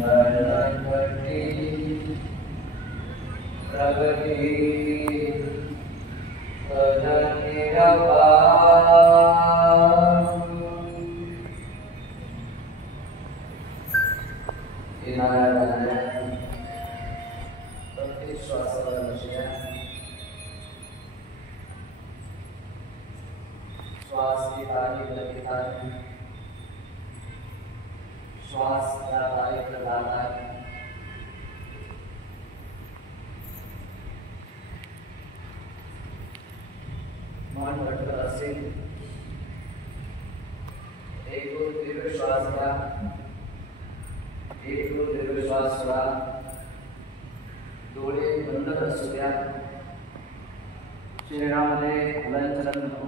गणपती प्रगती प्रत्येक श्वासावर लक्ष द्या. श्वास घेत आहे लगेच आहे, श्वास जात आहे तर जात आहे. मन भटकत असेल एक दोन दीर्घ श्वास घ्या, एक दोन दीर्घ श्वास सोडा. डोळे बंद असू द्या, शरीरामध्ये हलनचलन नको.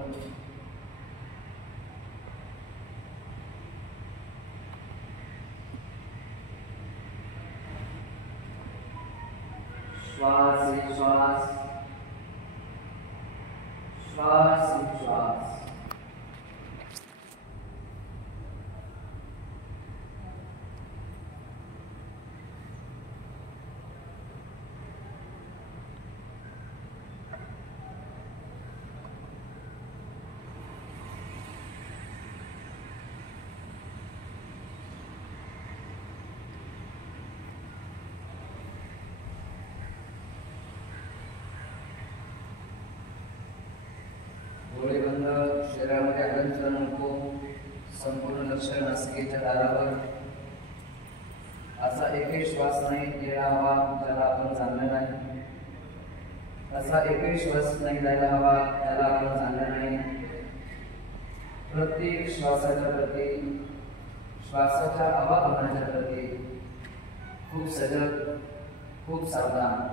श्वास एक श्वास, श्वास एक श्वास. डोळे बंद, शरीरामध्ये हलनचलन नको. संपूर्ण लक्ष नासिकेच्या दारावर. असा एकही श्वास नाही घ्यायला हवा ज्याला आपण जाणलं नाही. असा एकही श्वास नाही द्यायला हवा त्याला आपण जाणलं नाही. प्रत्येक श्वासाच्या प्रती, श्वासाच्या आवाहनाच्या प्रती खूप सजग, खूप सावधान.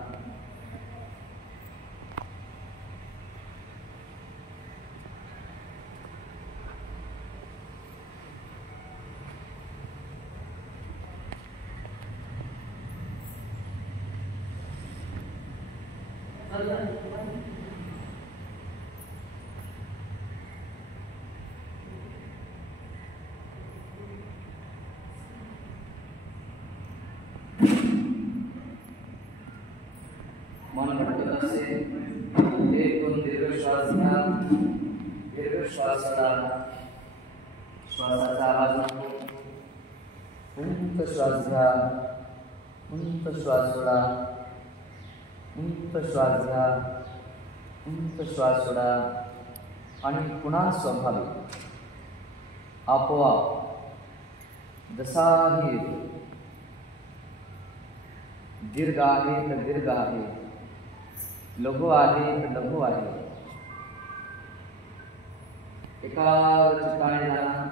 मन भटकत असेल एक दोन दीर्घ श्वास घ्या, दीर्घ श्वास सोडा. श्वासाचा आवाज नको. उंच श्वास घ्या, उंच श्वास सोडा. उंच श्वास घ्या, उंच श्वास सोडा. आणि पुन्हा स्वाभाविक आपोआप जसाही येतो. दीर्घ आहे तर दीर्घ आहे, लघु आहे तर लघु आहे. एकाग्र चित्ताने जाणा,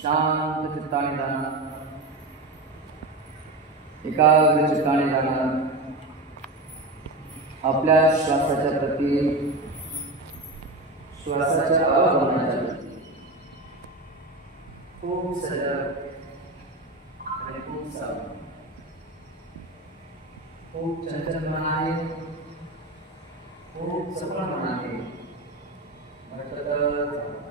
शांत चित्ताने जाणा, एकाग्र चित्ताने जाणा. आपल्या श्वासाच्या प्रती, श्वासाच्या आवाहनाच्या प्रती खूप सजग आणि खूप सावध. खूप चंचल मन आहे, खूप चपळ मन आहे. भटकत